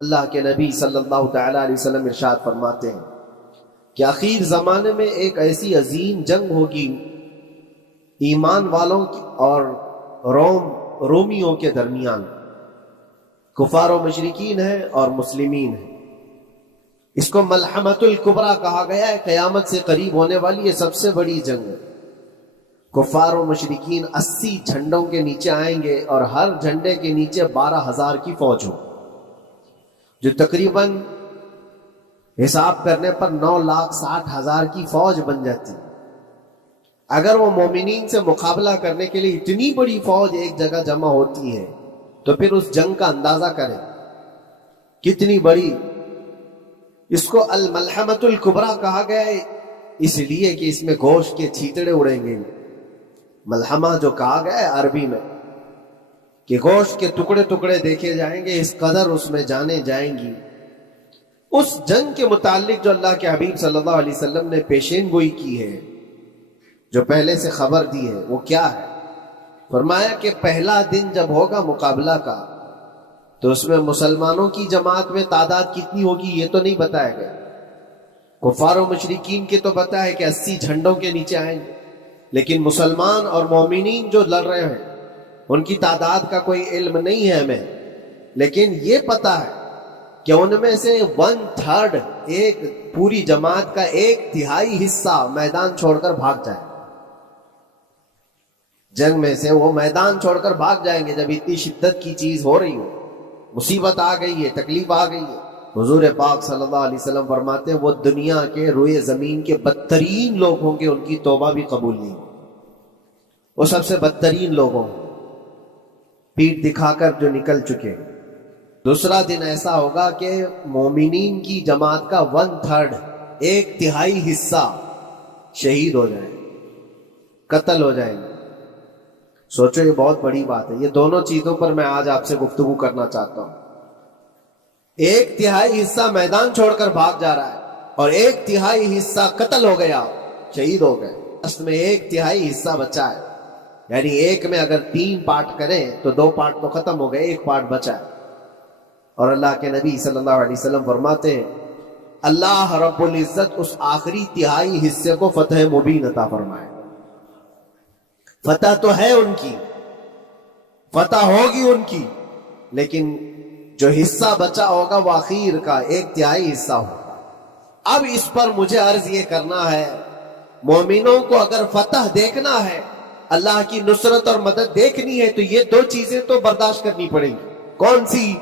اللہ کے نبی صلی اللہ تعالی علیہ وسلم ارشاد فرماتے ہیں کہ آخر زمانے میں ایک ایسی عظیم جنگ ہوگی ایمان والوں اور رومیوں کے درمیان، کفار و مشرکین ہیں اور مسلمین ہیں۔ اس کو ملحمۃ الکبریٰ کہا گیا ہے، قیامت سے قریب ہونے والی یہ سب سے بڑی جنگ ہے۔ کفار و مشرکین 80 جھنڈوں کے نیچے آئیں گے اور ہر جھنڈے کے نیچے 12,000 کی فوج ہو، جو تقریباً حساب کرنے پر 9,60,000 کی فوج بن جاتی۔ اگر وہ مومنین سے مقابلہ کرنے کے لیے اتنی بڑی فوج ایک جگہ جمع ہوتی ہے تو پھر اس جنگ کا اندازہ کریں کتنی بڑی۔ اس کو الملحمۃ الکبریٰ کہا گیا ہے اس لیے کہ اس میں گوشت کے چھیتڑے اڑیں گے۔ ملحمہ جو کہا گیا ہے عربی میں کہ گوشت کے ٹکڑے ٹکڑے دیکھے جائیں گے، اس قدر اس میں جانیں جائیں گی۔ اس جنگ کے متعلق جو اللہ کے حبیب صلی اللہ علیہ وسلم نے پیشین گوئی کی ہے، جو پہلے سے خبر دی ہے، وہ کیا ہے؟ فرمایا کہ پہلا دن جب ہوگا مقابلہ کا تو اس میں مسلمانوں کی جماعت میں تعداد کتنی ہوگی یہ تو نہیں بتایا گیا، کفار و مشرکین کے تو پتہ ہے کہ 80 جھنڈوں کے نیچے آئیں گے، لیکن مسلمان اور مومنین جو لڑ رہے ہیں ان کی تعداد کا کوئی علم نہیں ہے ہمیں، لیکن یہ پتہ ہے کہ ان میں سے 1/3 ایک پوری جماعت کا 1/3 حصہ میدان چھوڑ کر بھاگ جائے۔ جنگ میں سے وہ میدان چھوڑ کر بھاگ جائیں گے جب اتنی شدت کی چیز ہو رہی ہو، مصیبت آ گئی ہے، تکلیف آ گئی ہے۔ حضور پاک صلی اللہ علیہ وسلم فرماتے ہیں وہ دنیا کے روئے زمین کے بدترین لوگ ہوں گے، ان کی توبہ بھی قبول نہیں، وہ سب سے بدترین لوگوں پیٹ دکھا کر جو نکل چکے۔ دوسرا دن ایسا ہوگا کہ مومنین کی جماعت کا 1/3 1/3 حصہ شہید ہو جائیں، قتل ہو جائیں گے۔ سوچو یہ بہت بڑی بات ہے۔ یہ دونوں چیزوں پر میں آج آپ سے گفتگو کرنا چاہتا ہوں۔ 1/3 حصہ میدان چھوڑ کر بھاگ جا رہا ہے اور 1/3 حصہ قتل ہو گیا، شہید ہو گئے، اس میں 1/3 حصہ بچا ہے، یعنی ایک میں اگر 3 پارٹ کریں تو 2 پارٹ تو ختم ہو گئے، 1 پارٹ بچا ہے۔ اور اللہ کے نبی صلی اللہ علیہ وسلم فرماتے ہیں اللہ رب العزت اس آخری تہائی حصے کو فتح مبین عطا فرمائے۔ فتح تو ہے ان کی، فتح ہوگی ان کی، لیکن جو حصہ بچا ہوگا وہ آخر کا 1/3 حصہ ہوگا۔ اب اس پر مجھے عرض یہ کرنا ہے، مومنوں کو اگر فتح دیکھنا ہے، اللہ کی نصرت اور مدد دیکھنی ہے تو یہ 2 چیزیں تو برداشت کرنی پڑیں گی۔ کون سی؟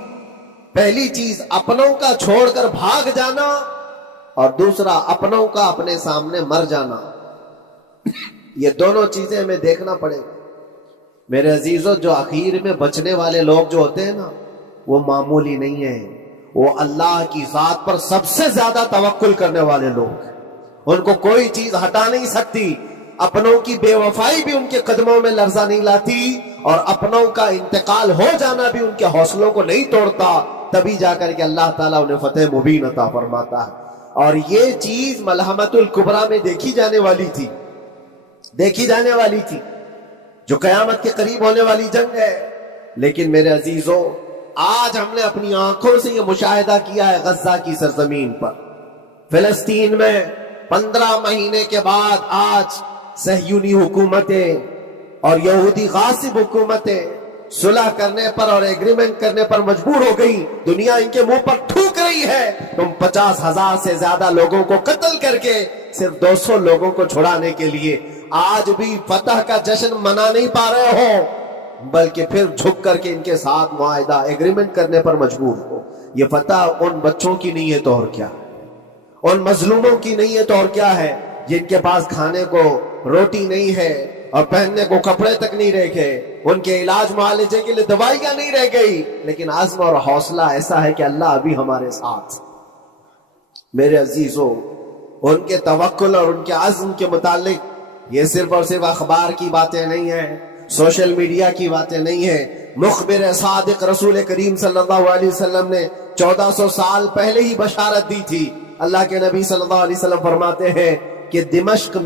پہلی چیز اپنوں کا چھوڑ کر بھاگ جانا، اور دوسرا اپنوں کا اپنے سامنے مر جانا۔ یہ دونوں چیزیں ہمیں دیکھنا پڑے گا۔ میرے عزیزوں، جو اخیر میں بچنے والے لوگ جو ہوتے ہیں نا، وہ معمولی نہیں ہیں، وہ اللہ کی ذات پر سب سے زیادہ توکل کرنے والے لوگ، ان کو کوئی چیز ہٹا نہیں سکتی۔ اپنوں کی بے وفائی بھی ان کے قدموں میں لرزہ نہیں لاتی، اور اپنوں کا انتقال ہو جانا بھی ان کے حوصلوں کو نہیں توڑتا، تبھی جا کر کے اللہ تعالیٰ انہیں فتح مبین عطا فرماتا ہے۔ اور یہ چیز ملحمۃ الکبریٰ میں دیکھی جانے والی تھی، جو قیامت کے قریب ہونے والی جنگ ہے۔ لیکن میرے عزیزوں، آج ہم نے اپنی آنکھوں سے یہ مشاہدہ کیا ہے غزہ کی سرزمین پر، فلسطین میں 15 مہینے کے بعد آج صہیونی حکومتیں اور یہودی غاصب حکومتیں صلح کرنے پر اور ایگریمنٹ کرنے پر مجبور ہو گئی۔ دنیا ان کے منہ پر تھوک رہی ہے، تم 50,000 سے زیادہ لوگوں کو قتل کر کے صرف 200 لوگوں کو چھڑانے کے لیے آج بھی فتح کا جشن منا نہیں پا رہے ہو، بلکہ پھر جھک کر کے ان کے ساتھ معاہدہ ایگریمنٹ کرنے پر مجبور ہو۔ یہ فتح ان بچوں کی نہیں ہے تو اور کیا، ان مظلوموں کی نہیں ہے تو اور کیا ہے، جن کے پاس کھانے کو روٹی نہیں ہے اور پہننے کو کپڑے تک نہیں رہ گئے، ان کے علاج معالجے کے لیے دوائیاں نہیں رہ گئی، لیکن عزم اور حوصلہ ایسا ہے کہ اللہ ابھی ہمارے ساتھ۔ میرے عزیزوں، ان کے توکل اور ان کے عزم کے متعلق یہ صرف اور صرف اخبار کی باتیں نہیں ہیں، سوشل میڈیا کی باتیں نہیں ہیں۔ مخبر صادق رسول کریم صلی اللہ علیہ وسلم نے 1400 سال پہلے ہی بشارت دی تھی۔ اللہ کے نبی صلی اللہ علیہ وسلم فرماتے ہیں کہ دمشق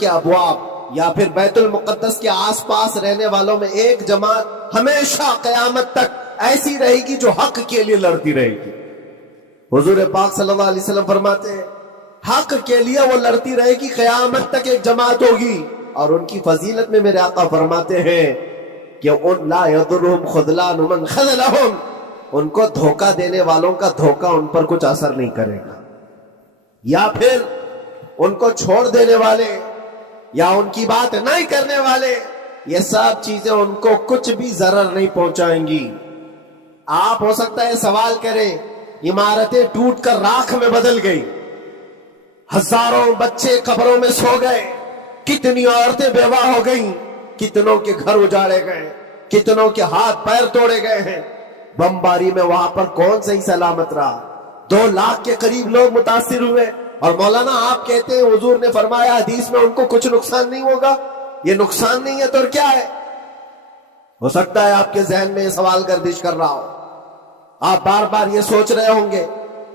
کے ابواب یا پھر بیت المقدس کے آس پاس رہنے والوں میں ایک جماعت ہمیشہ قیامت تک ایسی رہے گی جو حق کے لیے لڑتی رہے گی. حضور پاک صلی اللہ علیہ وسلم فرماتے ہیں حق کے لیے وہ لڑتی رہے گی, قیامت تک ایک جماعت ہوگی. اور ان کی فضیلت میں میرے آقا فرماتے ہیں کہ ان لا یضرهم خذلان من خذلهم, ان کو دھوکہ دینے والوں کا دھوکہ ان پر کچھ اثر نہیں کرے گا, یا پھر ان کو چھوڑ دینے والے یا ان کی بات نہیں کرنے والے, یہ سب چیزیں ان کو کچھ بھی ضرر نہیں پہنچائیں گی. آپ ہو سکتا ہے سوال کریں, عمارتیں ٹوٹ کر راکھ میں بدل گئی, ہزاروں بچے قبروں میں سو گئے, کتنی عورتیں بیوہ ہو گئیں, کتنوں کے گھر اجاڑے گئے, کتنوں کے ہاتھ پیر توڑے گئے ہیں, بمباری میں وہاں پر کون صحیح سلامت رہا, 2 لاکھ کے قریب لوگ متاثر ہوئے, اور مولانا آپ کہتے ہیں حضور نے فرمایا حدیث میں ان کو کچھ نقصان نہیں ہوگا. یہ نقصان نہیں ہے تو اور کیا ہے؟ ہو سکتا ہے آپ کے ذہن میں یہ سوال گردش کر رہا ہو, آپ بار بار یہ سوچ رہے ہوں گے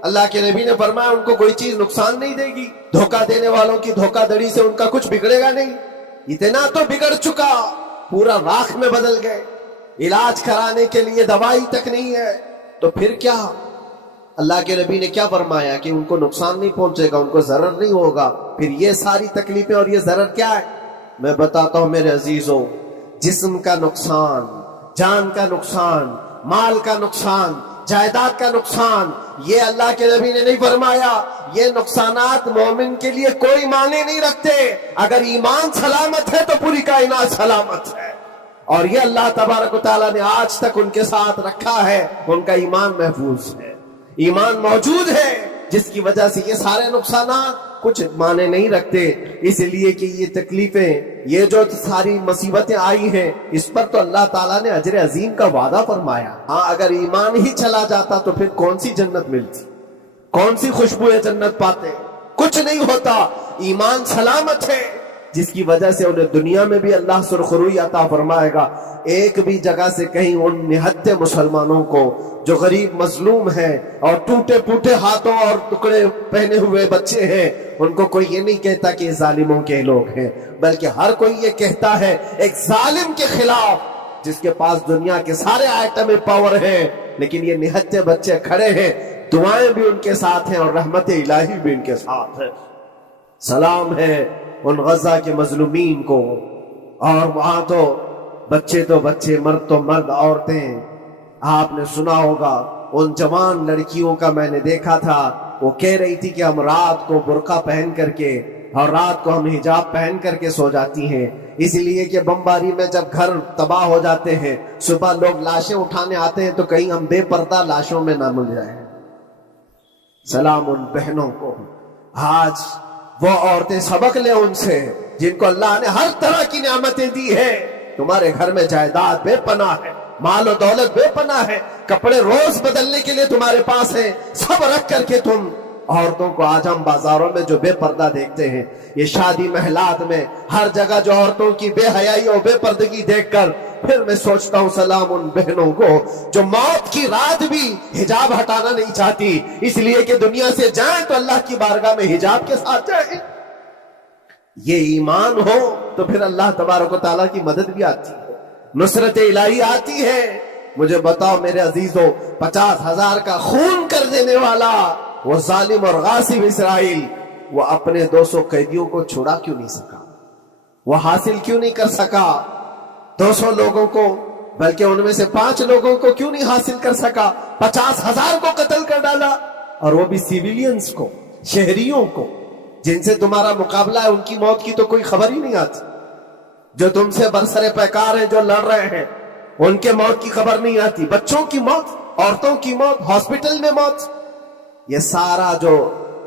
اللہ کے نبی نے فرمایا ان کو کوئی چیز نقصان نہیں دے گی, دھوکہ دینے والوں کی دھوکہ دڑی سے ان کا کچھ بگڑے گا نہیں. اتنا تو بگڑ چکا, پورا راکھ میں بدل گئے, علاج کرانے کے لیے دوائی تک نہیں ہے, تو پھر کیا؟ اللہ کے نبی نے کیا فرمایا کہ ان کو نقصان نہیں پہنچے گا, ان کو ضرر نہیں ہوگا. پھر یہ ساری تکلیفیں اور یہ ضرر کیا ہے؟ میں بتاتا ہوں میرے عزیزوں, جسم کا نقصان, جان کا نقصان, مال کا نقصان, جائیداد کا نقصان, یہ اللہ کے نبی نے نہیں فرمایا. یہ نقصانات مومن کے لیے کوئی معنی نہیں رکھتے. اگر ایمان سلامت ہے تو پوری کائنات سلامت ہے, اور یہ اللہ تبارک و تعالیٰ نے آج تک ان کے ساتھ رکھا ہے, ان کا ایمان محفوظ ہے, ایمان موجود ہے, جس کی وجہ سے یہ سارے نقصانات کچھ معنی نہیں رکھتے. اس لیے کہ یہ تکلیفیں, یہ جو ساری مصیبتیں آئی ہیں, اس پر تو اللہ تعالیٰ نے اجر عظیم کا وعدہ فرمایا. ہاں اگر ایمان ہی چلا جاتا تو پھر کون سی جنت ملتی, کون سی خوشبو جنت پاتے؟ کچھ نہیں ہوتا. ایمان سلامت ہے, جس کی وجہ سے انہیں دنیا میں بھی اللہ سرخروئی عطا فرمائے گا. ایک بھی جگہ سے کہیں ان نہتے مسلمانوں کو جو غریب مظلوم ہیں اور ٹوٹے پوٹے ہاتھوں اور ٹکڑے پہنے ہوئے بچے ہیں, ان کو کوئی یہ نہیں کہتا کہ یہ ظالموں کے لوگ ہیں, بلکہ ہر کوئی یہ کہتا ہے ایک ظالم کے خلاف جس کے پاس دنیا کے سارے آئٹم پاور ہیں, لیکن یہ نہتے بچے کھڑے ہیں, دعائیں بھی ان کے ساتھ ہیں اور رحمت الہی بھی ان کے ساتھ ہے. سلام ہے ان غزہ کے مظلومین کو. اور وہاں تو بچے, مرد تو مرد, عورتیں. آپ نے سنا ہوگا ان جوان لڑکیوں کا میں نے دیکھا تھا, وہ کہہ رہی تھی کہ ہم رات کو برقع پہن کر کے اور رات کو ہم حجاب پہن کر کے سو جاتی ہیں, اس لیے کہ بمباری میں جب گھر تباہ ہو جاتے ہیں, صبح لوگ لاشیں اٹھانے آتے ہیں تو کہیں ہم بے پردہ لاشوں میں نہ مل جائیں. سلام ان بہنوں کو. آج وہ عورتیں سبق لیں ان سے جن کو اللہ نے ہر طرح کی نعمتیں دی ہیں. تمہارے گھر میں جائیداد بے پناہ ہے, مال و دولت بے پناہ ہے, کپڑے روز بدلنے کے لیے تمہارے پاس ہیں, سب رکھ کر کے تم عورتوں کو آج ہم بازاروں میں جو بے پردہ دیکھتے ہیں, یہ شادی محلات میں ہر جگہ جو عورتوں کی بے حیائی اور بے پردگی دیکھ کر پھر میں سوچتا ہوں سلام ان بہنوں کو جو موت کی رات بھی حجاب ہٹانا نہیں چاہتی, اس لیے کہ دنیا سے جائیں تو اللہ کی بارگاہ میں حجاب کے ساتھ جائیں. یہ ایمان ہو تو پھر اللہ تبارک و تعالیٰ کی مدد بھی آتی ہے, نصرت الہی آتی ہے. مجھے بتاؤ میرے عزیزوں, 50,000 کا خون کر دینے والا وہ ظالم اور غاصب اسرائیل, وہ اپنے 200 قیدیوں کو چھڑا کیوں نہیں سکا؟ وہ حاصل کیوں نہیں کر سکا 200 لوگوں کو, بلکہ ان میں سے 5 لوگوں کو کیوں نہیں حاصل کر سکا؟ 50,000 کو قتل کر ڈالا, اور وہ بھی سیویلینز کو, شہریوں کو, جن سے تمہارا مقابلہ ہے, ان کی موت کی تو کوئی خبر ہی نہیں آتی. جو تم سے برسر پیکار ہیں, جو لڑ رہے ہیں, ان کے موت کی خبر نہیں آتی. بچوں کی موت, عورتوں کی موت, ہاسپٹل میں موت, یہ سارا جو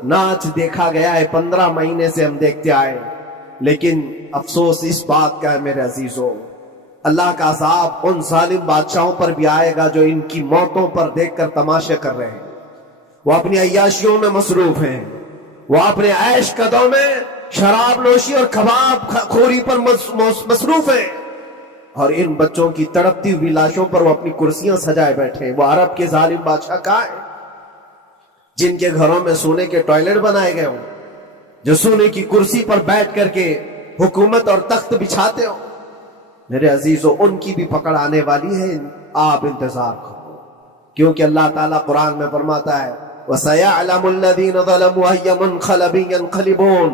ناچ دیکھا گیا ہے 15 مہینے سے ہم دیکھتے آئے. لیکن افسوس اس بات کا ہے میرے عزیزوں, اللہ کا عذاب ان ظالم بادشاہوں پر بھی آئے گا جو ان کی موتوں پر دیکھ کر تماشے کر رہے ہیں. وہ اپنی عیاشیوں میں مصروف ہیں, وہ اپنے عیش قدوں میں شراب نوشی اور کباب خوری پر مصروف ہیں, اور ان بچوں کی تڑپتی ہوئی لاشوں پر وہ اپنی کرسیاں سجائے بیٹھے. وہ عرب کے ظالم بادشاہ کہاں ہیں جن کے گھروں میں سونے کے ٹوائلٹ بنائے گئے ہوں, جو سونے کی کرسی پر بیٹھ کر کے حکومت اور تخت بچھاتے ہو؟ میرے عزیزوں, ان کی بھی پکڑ آنے والی ہے, آپ انتظار کرو. کیونکہ اللہ تعالیٰ قرآن میں فرماتا ہے وَسَيَعْلَمُ الَّذِينَ ظَلَمُوا أَيَّ مُنْقَلَبٍ يَنْقَلِبُونَ،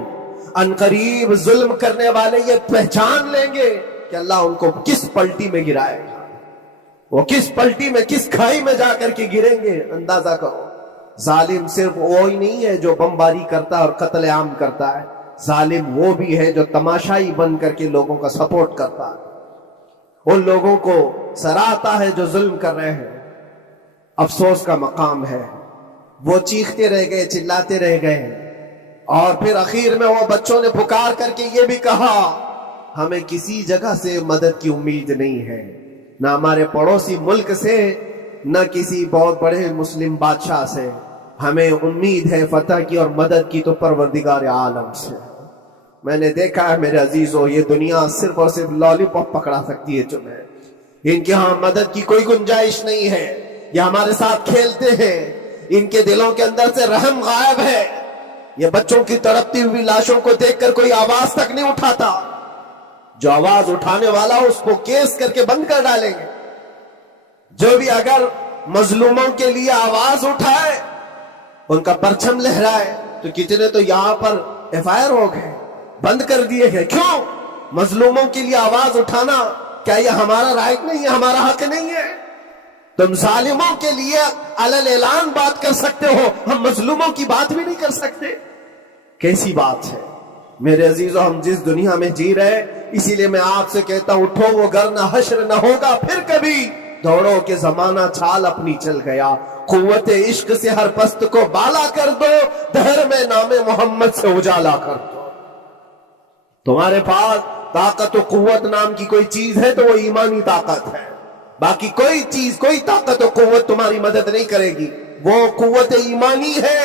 ان قریب ظلم کرنے والے یہ پہچان لیں گے کہ اللہ ان کو کس پلٹی میں گرائے گا، وہ کس پلٹی میں، کس کھائی میں جا کر کے گریں گے۔ اندازہ کرو، ظالم صرف وہی نہیں ہے جو بمباری کرتا ہے اور قتل عام کرتا ہے، ظالم وہ بھی ہے جو تماشائی بن کر کے لوگوں کا سپورٹ کرتا ہے، ان لوگوں کو سراہتا ہے جو ظلم کر رہے ہیں۔ افسوس کا مقام ہے، وہ چیختے رہ گئے، چلاتے رہ گئے، اور پھر اخیر میں وہ بچوں نے پکار کر کے یہ بھی کہا ہمیں کسی جگہ سے مدد کی امید نہیں ہے، نہ ہمارے پڑوسی ملک سے، نہ کسی بہت بڑے مسلم بادشاہ سے، ہمیں امید ہے فتح کی اور مدد کی تو پروردگار عالم سے۔ میں نے دیکھا ہے میرے عزیزوں، یہ دنیا صرف اور صرف لالی پاپ پکڑا سکتی ہے تمہیں، ان کے ہاں مدد کی کوئی گنجائش نہیں ہے، یہ ہمارے ساتھ کھیلتے ہیں، ان کے دلوں کے اندر سے رحم غائب ہے، یہ بچوں کی تڑپتی ہوئی لاشوں کو دیکھ کر کوئی آواز تک نہیں اٹھاتا، جو آواز اٹھانے والا اس کو کیس کر کے بند کر ڈالیں گے۔ جو بھی اگر مظلوموں کے لیے آواز اٹھائے، ان کا پرچم لہرائے، تو کتنے تو یہاں پر FIR ہو گئے، بند کر دیے گئے۔ کیوں؟ مظلوموں کے لیے آواز اٹھانا کیا یہ ہمارا رائٹ نہیں ہے، ہمارا حق نہیں ہے؟ تم ظالموں کے لیے علل اعلان بات کر سکتے ہو، ہم مظلوموں کی بات بھی نہیں کر سکتے، کیسی بات ہے؟ میرے عزیزو، ہم جس دنیا میں جی رہے، اسی لیے میں آپ سے کہتا ہوں اٹھو، وہ گر نہ حشر نہ ہوگا پھر کبھی، دوڑو کہ زمانہ چھال اپنی چل گیا، قوت عشق سے ہر پست کو بالا کر دو، دہر میں نام محمد سے اجالا کر دو۔ تمہارے پاس طاقت و قوت نام کی کوئی چیز ہے تو وہ ایمانی طاقت ہے، باقی کوئی چیز، کوئی طاقت و قوت تمہاری مدد نہیں کرے گی۔ وہ قوت ایمانی ہے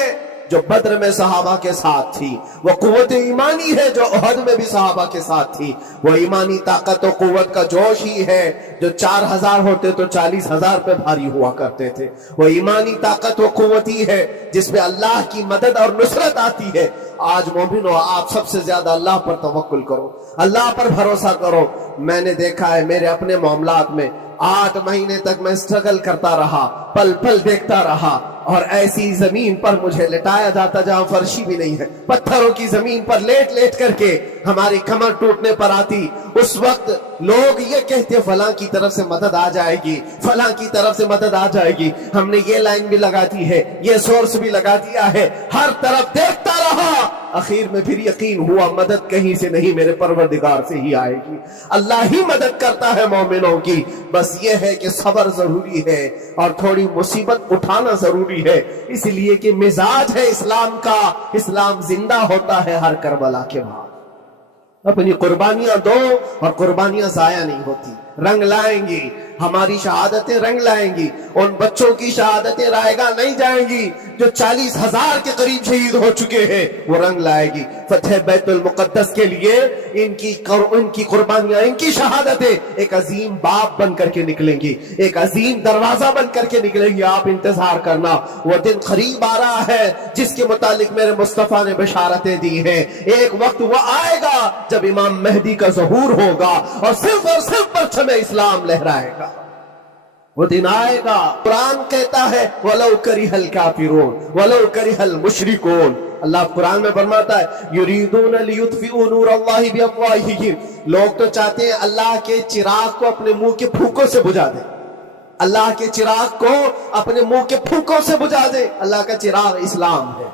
جو بدر میں صحابہ کے ساتھ تھی، وہ قوت ایمانی ہے جو احد میں بھی صحابہ کے ساتھ تھی، وہ ایمانی طاقت و قوت کا جوش ہی ہے جو 4000 ہوتے تو 40,000 پہ بھاری ہوا کرتے تھے، وہ ایمانی طاقت و قوت ہی ہے جس پہ اللہ کی مدد اور نصرت آتی ہے۔ آج مومنو، آپ سب سے زیادہ اللہ پر توکل کرو، اللہ پر بھروسہ کرو۔ میں نے دیکھا ہے میرے اپنے معاملات میں، 8 مہینے تک میں اسٹرگل کرتا رہا، پل پل دیکھتا رہا، اور ایسی زمین پر مجھے لٹایا جاتا جہاں فرشی بھی نہیں ہے، پتھروں کی زمین پر لیٹ لیٹ کر کے ہماری کمر ٹوٹنے پر آتی۔ اس وقت لوگ یہ کہتے فلاں کی طرف سے مدد آ جائے گی، فلاں کی طرف سے مدد آ جائے گی، ہم نے یہ لائن بھی لگا دی ہے، یہ سورس بھی لگا دیا ہے، ہر طرف دیکھتا رہا، اخیر میں پھر یقین ہوا مدد کہیں سے نہیں، میرے پروردگار سے ہی آئے گی۔ اللہ ہی مدد کرتا ہے مومنوں کی، بس یہ ہے کہ صبر ضروری ہے اور تھوڑی مصیبت اٹھانا ضروری ہے، اس لیے کہ مزاج ہے اسلام کا، اسلام زندہ ہوتا ہے ہر کربلا کے بعد۔ اپنی قربانیاں دو اور قربانیاں ضائع نہیں ہوتی، رنگ لائیں گی، ہماری شہادتیں رنگ لائیں گی، ان بچوں کی شہادتیں رائے گاہ نہیں جائیں گی جو 40,000 کے قریب شہید ہو چکے ہیں، وہ رنگ لائے گی۔ فتح بیت المقدس کے لیے ان کی قربانیاں، ان کی شہادتیں ایک عظیم باب بن کر کے نکلیں گی، ایک عظیم دروازہ بن کر کے نکلیں گی۔ آپ انتظار کرنا، وہ دن قریب آ رہا ہے جس کے متعلق میرے مصطفیٰ نے بشارتیں دی ہیں۔ ایک وقت وہ آئے گا جب امام مہدی کا ظہور ہوگا اور صرف پرچم اسلام لہرائے گا، وہ دن آئے گا۔ قرآن کہتا ہے وَلَوْ كَرِهَ الْكَافِرُونَ وَلَوْ كَرِهَ الْمُشْرِكُونَ، اللہ قرآن میں فرماتا ہے يُرِيدُونَ لِيُطْفِئُوا نُورَ اللَّهِ بِأَفْوَاهِهِمْ، لوگ تو چاہتے ہیں اللہ کے چراغ کو اپنے منہ کے پھونکوں سے بجھا دیں، اللہ کے چراغ کو اپنے منہ کے پھونکوں سے بجھا دیں۔ اللہ کا چراغ اسلام ہے،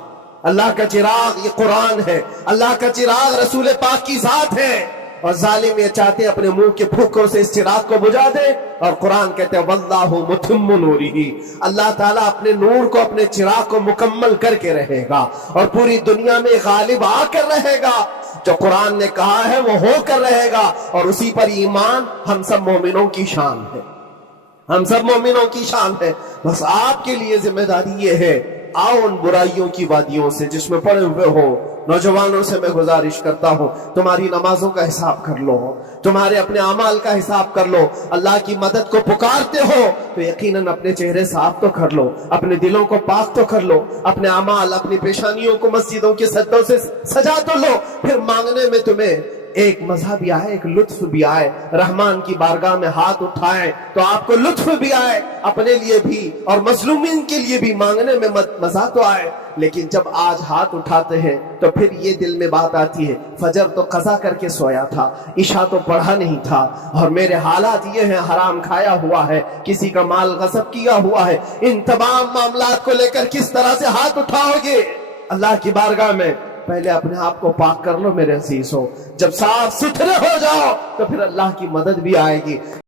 اللہ کا چراغ یہ قرآن ہے، اللہ کا چراغ رسول پاک کی ذات ہے، اور ظالم یہ چاہتے ہیں اپنے منہ کے پھونکوں سے اس چراغ کو بجھا دے، اور قرآن کہتے ہیں واللہ متم نورہ، اللہ تعالیٰ اپنے نور کو، اپنے چراغ کو مکمل کر کے رہے گا اور پوری دنیا میں غالب آ کر رہے گا۔ جو قرآن نے کہا ہے وہ ہو کر رہے گا، اور اسی پر ایمان ہم سب مومنوں کی شان ہے، ہم سب مومنوں کی شان ہے۔ بس آپ کے لیے ذمہ داری یہ ہے، آؤ ان برائیوں کی وادیوں سے جس میں پڑے ہوئے ہو، نوجوانوں سے میں گزارش کرتا ہوں تمہاری نمازوں کا حساب کر لو، تمہارے اپنے اعمال کا حساب کر لو۔ اللہ کی مدد کو پکارتے ہو تو یقیناً اپنے چہرے صاف تو کر لو، اپنے دلوں کو پاک تو کر لو، اپنے اعمال، اپنی پیشانیوں کو مسجدوں کے سجدوں سے سجا تو لو، پھر مانگنے میں تمہیں ایک مزہ بھی آئے، ایک لطف بھی آئے، رحمان کی بارگاہ میں ہاتھ اٹھائیں تو آپ کو لطف بھی آئے، اپنے لیے بھی اور مظلومین کے لیے بھی مانگنے میں مزہ تو آئے۔ لیکن جب آج ہاتھ اٹھاتے ہیں تو پھر یہ دل میں بات آتی ہے، فجر تو قضا کر کے سویا تھا، عشاء تو پڑھا نہیں تھا، اور میرے حالات یہ ہیں، حرام کھایا ہوا ہے، کسی کا مال غصب کیا ہوا ہے، ان تمام معاملات کو لے کر کس طرح سے ہاتھ اٹھاؤ گے اللہ کی بارگاہ میں؟ پہلے اپنے آپ کو پاک کر لو میرے عزیزو، جب صاف ستھرے ہو جاؤ تو پھر اللہ کی مدد بھی آئے گی۔